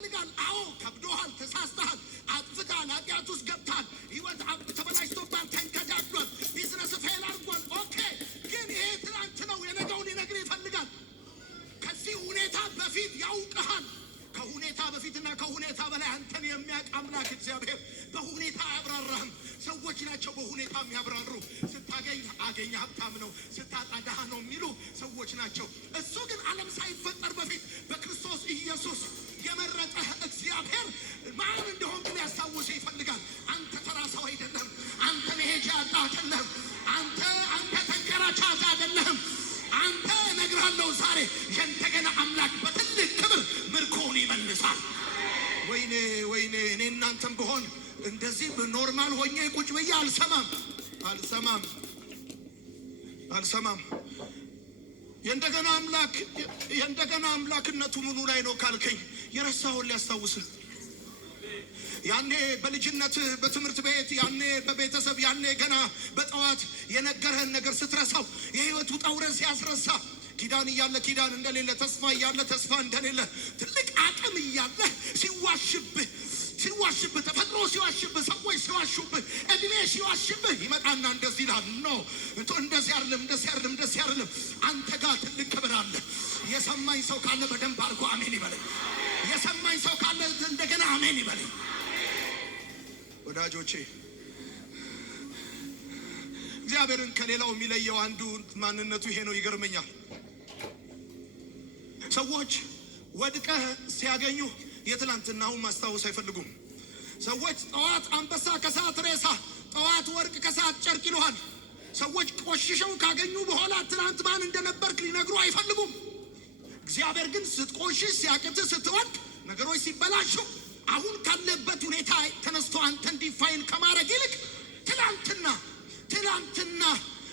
ንጋል አዎ ከብዶሃል ተሳስተሃል አጥፍታል ኃጢአት ውስጥ ገብታል ህይወት ተበላሽቶባል ተንከዳዷል ቢዝነስ ፌል አድርጓል ኦኬ ግን ይሄ ትናንት ነው የነገውን ይነግርህ ይፈልጋል ከዚህ ሁኔታ በፊት ያውቅሃል ከሁኔታ በፊትና ከሁኔታ በላይ አንተን የሚያውቅ አምላክ እግዚአብሔር በሁኔታ አያብራራህም ሰዎች ናቸው በሁኔታ የሚያብራሩ ስታገኝ አገኘ ሀብታም ነው ስታጣ ድሃ ነው የሚሉ ሰዎች ናቸው እሱ ግን ዓለም ሳይፈጠር በፊት በክርስቶስ ኢየሱስ የመረጠህ እግዚአብሔር ማን እንደሆነ ሊያስታውስህ ይፈልጋል አንተ ተራ ሰው አይደለም አንተ መሄጃ አይደለም አንተ ተንከራቻ አይደለም አንተ እነግርሃለሁ ዛሬ እንደገና አምላክ በትልቅ ክብር ምርኮን ይመልሳል ወይኔ እኔ እናንተም ብሆን እንደዚህ በኖርማል ሆኜ ቁጭ ብዬ አልሰማም የእንደገና አምላክነቱ ምኑ ላይ ነው ካልከኝ የረሳውን ሊያስታውስህ ያኔ በልጅነት በትምህርት ቤት ያኔ በቤተሰብ ያኔ ገና በጠዋት የነገረህን ነገር ስትረሳው የህይወት ውጣ ውረድ ሲያስረሳ ኪዳን እያለ ኪዳን እንደሌለ ተስፋ እያለ ተስፋ እንደሌለ ትልቅ አቅም እያለ ሲዋሽብህ ተፈጥሮ ሲዋሽብህ ሰዎች ሲዋሹብህ እድሜ ሲዋሽብህ ይመጣና እንደዚህ ይላል ነው እንደዚህ አይደለም አንተ ጋር ትልቅ ክብር አለ የሰማኝ ሰው ካለ በደንብ አድርጎ አሜን ይበለኝ የሰማኝ ሰው ካለ እንደገና አሜን ይበለኝ ወዳጆቼ እግዚአብሔርን ከሌላው የሚለየው አንዱ ማንነቱ ይሄ ነው ይገርመኛል ሰዎች ወድቀህ ሲያገኙ የትላንትናውን ማስታወስ አይፈልጉም ሰዎች ጠዋት አንበሳ ከሰዓት ሬሳ ጠዋት ወርቅ ከሰዓት ጨርቅ ይሉሃል ሰዎች ቆሽሸው ካገኙ በኋላ ትላንት ማን እንደነበርክ ሊነግሩ አይፈልጉም እግዚአብሔር ግን ስትቆሽሽ ሲያቅትህ ስትወድቅ ነገሮች ሲበላሹ አሁን ካለበት ሁኔታ ተነስቶ አንተን ዲፋይን ከማድረግ ይልቅ ትላንትና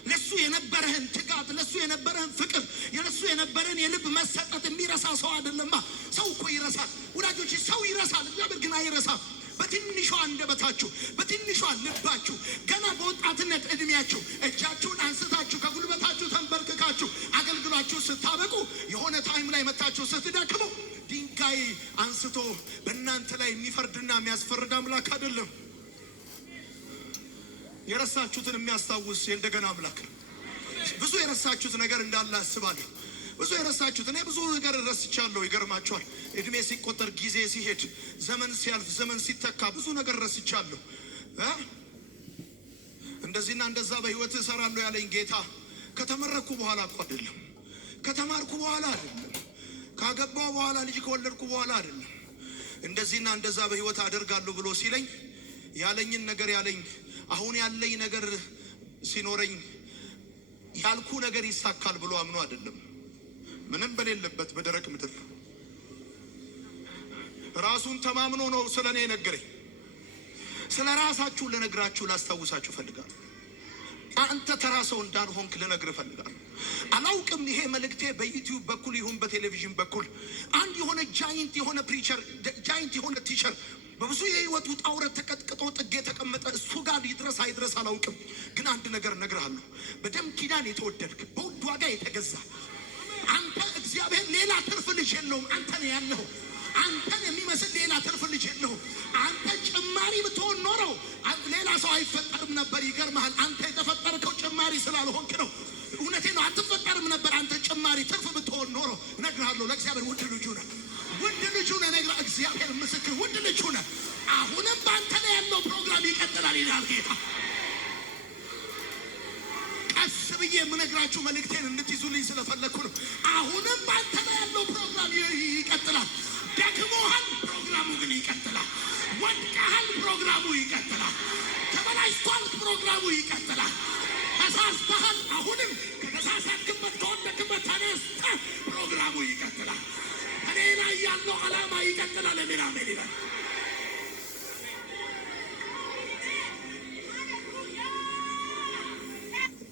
ለሱ የነበረህን ትጋት ለሱ የነበረህን ፍቅር ለሱ የነበረህን የልብ መሰጠት የሚረሳ ሰው አይደለማ ሰው እኮ ይረሳል ወዳጆች ሰው ይረሳል እግዚአብሔር ግን አይረሳም በትንሿ አንደበታችሁ በትንሿ ልባችሁ ገና በወጣትነት እድሜያችሁ እጃችሁን አንስታችሁ ከጉልበታችሁ ተንበርክካችሁ አገልግሏችሁ ስታበቁ የሆነ ታይም ላይ መታችሁ ስትደክሙ ድንጋይ አንስቶ በእናንተ ላይ የሚፈርድና የሚያስፈርድ አምላክ አይደለም የረሳችሁትን የሚያስታውስ እንደገና አምላክ ብዙ የረሳችሁት ነገር እንዳለ አስባለሁ ብዙ የረሳችሁት እኔ ብዙ ነገር ረስቻለሁ ይገርማችኋል እድሜ ሲቆጠር ጊዜ ሲሄድ ዘመን ሲያልፍ ዘመን ሲተካ ብዙ ነገር ረስቻለሁ እንደዚህና እንደዛ በህይወት እሰራለሁ ያለኝ ጌታ ከተመረኩ በኋላ እኮ አይደለም ከተማርኩ በኋላ አይደለም ካገባው በኋላ ልጅ ከወለድኩ በኋላ አይደለም እንደዚህና እንደዛ በህይወት አደርጋለሁ ብሎ ሲለኝ ያለኝን ነገር ያለኝ አሁን ያለኝ ነገር ሲኖረኝ ያልኩ ነገር ይሳካል ብሎ አምኖ አይደለም ምንም በሌለበት በደረቅ ምድር ራሱን ተማምኖ ነው ስለኔ ነገረኝ ስለራሳችሁ ለነግራችሁ ላስታውሳችሁ ፈልጋለሁ አንተ ተራ ሰው እንዳልሆንክ ልነግር ፈልጋለሁ አላውቅም ይሄ መልእክቴ በዩቲዩብ በኩል ይሁን በቴሌቪዥን በኩል አንድ የሆነ ጃይንት የሆነ ፕሪቸር ጃይንት የሆነ ቲቸር በብዙ የህይወት ውጣ ውረድ ተቀጥቅጦ ጥጌ ተቀመጠ እሱ ጋር ይድረስ አይድረስ አላውቅም ግን አንድ ነገር እነግርሃለሁ በደም ኪዳን የተወደድክ በውድ ዋጋ የተገዛ አንተ እግዚአብሔር ሌላ ትርፍ ልጅ የለውም አንተ ነው ያለው አንተን የሚመስል ሌላ ትርፍ ልጅ የለውም አንተ ጭማሪ ብትሆን ኖሮ ሌላ ሰው አይፈጠርም ነበር ይገርምሃል አንተ የተፈጠርከው ጭማሪ ስላልሆንክ ነው እውነቴ ነው አትፈጠርም ነበር አንተ ጭማሪ ትርፍ ብትሆን ኖሮ እነግርሃለሁ ለእግዚአብሔር ውድ ልጁ ነህ ነግራ እግዚአብሔር ምስክር ውድ ልጁ ነህ አሁንም በአንተ ላይ ያለው ፕሮግራም ይቀጥላል ይላል ጌታ ቀስ ብዬ የምነግራችሁ መልእክቴን እንድትይዙልኝ ስለፈለግኩ ነው አሁንም በአንተ ላይ ያለው ፕሮግራም ይቀጥላል ደክሞሃል ፕሮግራሙ ግን ይቀጥላል ወድቀሃል ፕሮግራሙ ይቀጥላል ተበላሽቷል ፕሮግራሙ ይቀጥላል ተሳስተሃል አሁንም ከተሳሳትክበት ከወደክበት ተነስተህ ፕሮግራሙ ይቀጥላል እኔ ላይ ያለው ዓላማ ይቀጥላል የሚል አሜን ይበል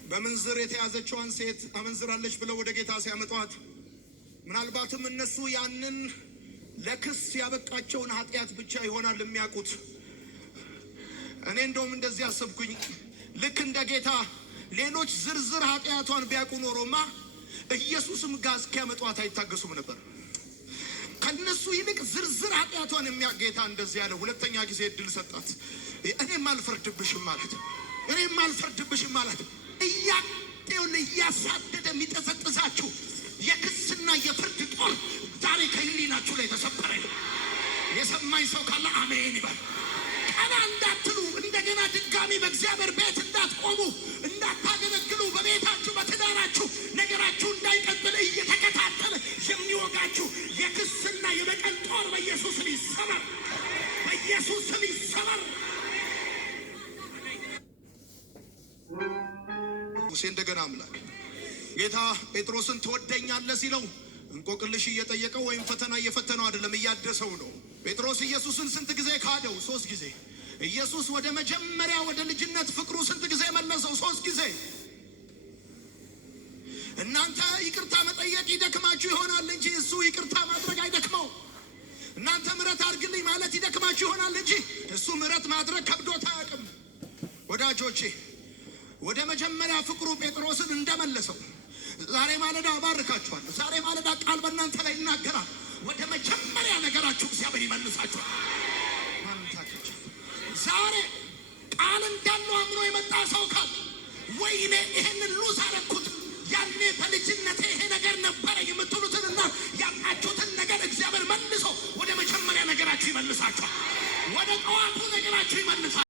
በምንዝር የተያዘችዋን ሴት አመንዝራለች ብለው ወደ ጌታ ሲያመጧት ምናልባትም እነሱ ያንን ለክስ ያበቃቸውን ኃጢአት ብቻ ይሆናል የሚያውቁት እኔ እንደውም እንደዚህ አሰብኩኝ ልክ እንደ ጌታ ሌሎች ዝርዝር ኃጢአቷን ቢያውቁ ኖሮማ ኢየሱስም ጋር እስኪያመጧት አይታገሱም ነበር ከነሱ ይልቅ ዝርዝር ኃጢአቷን የሚያጌታ እንደዚህ ያለ ሁለተኛ ጊዜ እድል ሰጣት። እኔም አልፈርድብሽም ማለት እኔም አልፈርድብሽም ማለት እያሳደደ የሚጠዘጥዛችሁ የክስና የፍርድ ጦር ዛሬ ከህሊናችሁ ላይ ተሰበረ። የሰማኝ ሰው ካለ አሜን ይበል። ቀና እንዳትሉ፣ እንደገና ድጋሚ በእግዚአብሔር ቤት እንዳትቆሙ፣ እንዳታገለግሉ፣ በቤታችሁ በትዳራችሁ ነገራችሁ እንዳይቀጥል እየተከታተለ የሚወጋችሁ የክስና የበቀል ጦር በኢየሱስ ስም ይሰበር፣ በኢየሱስ ስም ይሰበር። ሙሴ እንደገና አምላክ ጌታ ጴጥሮስን ትወደኛለህ ሲለው እንቆቅልሽ እየጠየቀው ወይም ፈተና እየፈተነው አይደለም፣ እያደሰው ነው። ጴጥሮስ ኢየሱስን ስንት ጊዜ ካደው? 3 ጊዜ። ኢየሱስ ወደ መጀመሪያ ወደ ልጅነት ፍቅሩ ስንት ጊዜ መለሰው? 3 ጊዜ። እናንተ ይቅርታ መጠየቅ ይደክማችሁ ይሆናል እንጂ እሱ ይቅርታ ማድረግ አይደክመው። እናንተ ምሕረት አድርግልኝ ማለት ይደክማችሁ ይሆናል እንጂ እሱ ምሕረት ማድረግ ከብዶት አያውቅም። ወዳጆቼ ወደ መጀመሪያ ፍቅሩ ጴጥሮስን እንደመለሰው ዛሬ ማለዳ አባርካችኋለሁ። ዛሬ ማለዳ ቃል በእናንተ ላይ ይናገራል። ወደ መጀመሪያ ነገራችሁ እግዚአብሔር ይመልሳችኋል። ዛሬ ቃል እንዳለው አምኖ የመጣ ሰው ካለ ወይኔ ይሄን